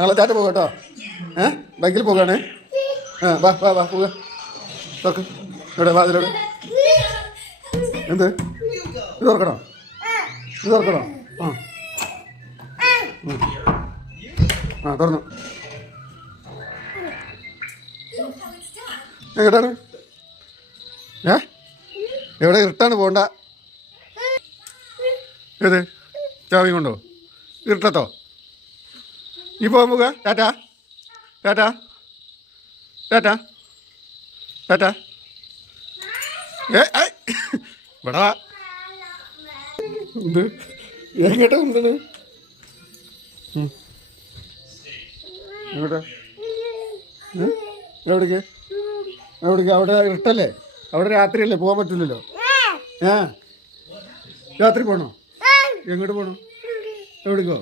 നാളെ ചാറ്റ പോകാം കേട്ടോ. ബൈക്കിൽ പോകാണേ. വാ വാ വാ പോവുക. നോക്ക് ഇവിടെ വാതിലോട്. എന്ത് ഇത് തുറക്കണോ? ഇത് തുറക്കണോ? തുറന്നു. എങ്ങോട്ടാണ്? എവിടെ ഇരുട്ടാണ് പോകണ്ട. ഏത് ചാവി കൊണ്ടോ? ഇരുട്ടത്തോ? ഈ പോകാൻ പോവുക. ടാറ്റാ ടാറ്റാ ടാറ്റാ ടാറ്റാ. ഇവിടെ എന്ത് എങ്ങോട്ടാ കൊണ്ടാണ്? എങ്ങോട്ടാ? എവിടേക്ക്? എവിടേക്ക്? അവിടെ ഇരുട്ടല്ലേ, അവിടെ രാത്രിയല്ലേ, പോകാൻ പറ്റില്ലല്ലോ. രാത്രി പോകണോ? എങ്ങോട്ട് പോകണം? എവിടേക്കോ?